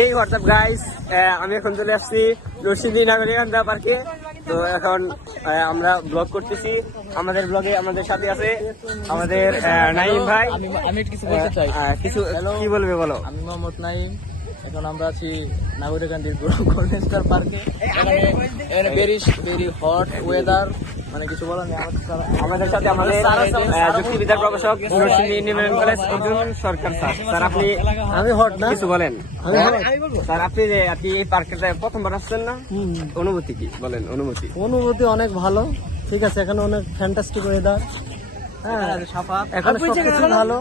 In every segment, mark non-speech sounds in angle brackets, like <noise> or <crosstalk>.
এই WhatsApp guys আমি এখন চলে আসছি নরসিংদী নাগরিকান্দা পার্কে। তো এখন আমরা ব্লগ করতেছি। আমাদের ব্লগে আমাদের সাথে আছে আমাদের নাইম ভাই। আমি কিছু বলতে চাই। কিছু কি বলবে বলো? আমি মোহাম্মদ নাইম এখন আমরা আছি নাগরিকান্দির পার্কে। এখানে ভেরি ভেরি হট ওয়েদার মানে কিছু বলার নেই আমাদের সাথে আমাদের যুক্তিবিদ্যার প্রকাশক engineering college Arjun Sarkar sir. Sir আপনি আমি হট না। কিছু বলেন। স্যার আপনি যে আপনি এই পার্কেতে প্রথমবার আসছেন না? অনুভূতি কি? বলেন অনুভূতি। অনুভূতি অনেক ভালো। ঠিক আছে এখানে অনেক ফ্যান্টাস্টিক ওয়েদার হ্যাঁ এখানে সবকিছু ভালো।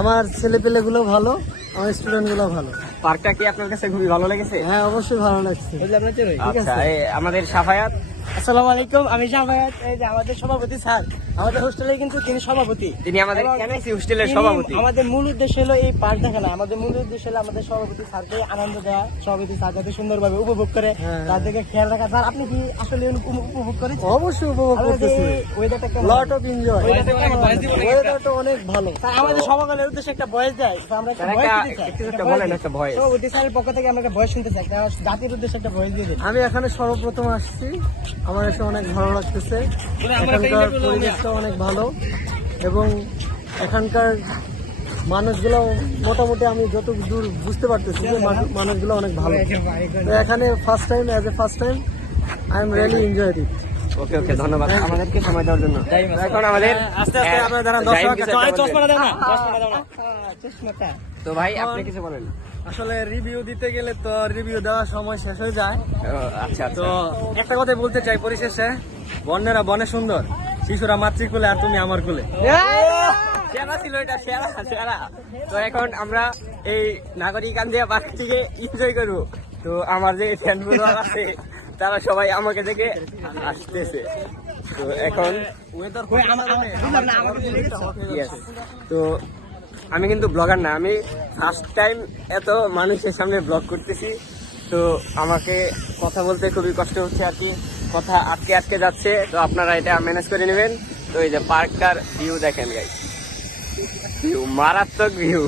আমার ছেলে পেলে গুলো ভালো আমার স্টুডেন্টগুলো ভালো। পার্কটা কি আপনার কাছে খুবই ভালো লেগেছে? হ্যাঁ অবশ্যই ভালো লাগছে। আচ্ছা আমাদের সাফায়াত। আসসালামু আলাইকুম আমি জামায়াত এই যে আমাদের সভাপতি স্যার। আমাদের হোস্টেলে কিন্তু তিনি সভাপতি। তিনি আমাদের এবং হোস্টেলের সভাপতি। আমাদের মূল উদ্দেশ্য হলো এই পার্ক দেখা না আমাদের মূল উদ্দেশ্য হলো আমাদের সভাপতি স্যারকে আনন্দ দেওয়া সভাপতি স্যার যাতে সুন্দরভাবে উপভোগ করে হ্যাঁ। তাদেরকে খেয়াল রাখা। স্যার আপনি কি আসলে উপভোগ করেছেন? অবশ্যই উপভোগ করতেছি। ওয়েদারটা লট অফ এনজয় ওয়েদারটা অনেক ভালো। স্যার আমাদের সভাকালের উদ্দেশ্যে একটা বয়স দেয়। তো আমরা একটা ভয়েস দিতে চাই। একটা একটা বলেন, একটা দিই। সভাপতি স্যারের পক্ষ থেকে আমরা একটা ভয়েস শুনতে চাই। একটা জাতির উদ্দেশ্যে একটা ভয়েস দিয়ে দিন। আমি এখানে সর্বপ্রথম আসছি। আমার এসে অনেক ভালো লাগতেছে এখানকার পরিবেশটা অনেক ভালো। এবং এখানকার মানুষগুলো মোটামুটি আমি যত দূর বুঝতে পারতেছি যে মানুষগুলো অনেক ভালো। তো এখানে first time as a first time I am really enjoy it okay okay ধন্যবাদ। আমাদেরকে সময় দেওয়ার জন্য। এখন আমাদের আস্তে আস্তে আপনারা দাঁড়ান একটা চশমাটা দাও না চশমাটা দাও না। চশমাটা। তো ভাই আপনি কিছু বলেন। আসলে রিভিউ দিতে গেলে তো রিভিউ দেওয়ার সময় শেষ হয়ে যায়। আচ্ছা তো তো একটা কথাই বলতে চাই পরিশেষে বন্যেরা বনে সুন্দর শিশুরা মাতৃকুলে আর তুমি আমার কুলে। <laughs> সেরা ছিল এটা সেরা সেরা। তো এখন আমরা এই নাগরিক আন্দিয়া পার্ক থেকে এনজয় করব। তো আমার যে ফ্যান আছে তারা সবাই আমাকে দেখে আসতেছে। তো এখন তো আমি কিন্তু ব্লগার না, আমি ফার্স্ট টাইম এত মানুষের সামনে ব্লগ করতেছি। তো আমাকে কথা বলতে খুবই কষ্ট হচ্ছে আর কি। কথা আটকে আটকে যাচ্ছে, তো আপনারা এটা ম্যানেজ করে নেবেন। তো এই যে পার্কটার ভিউ দেখেন গাই ভিউ মারাত্মক ভিউ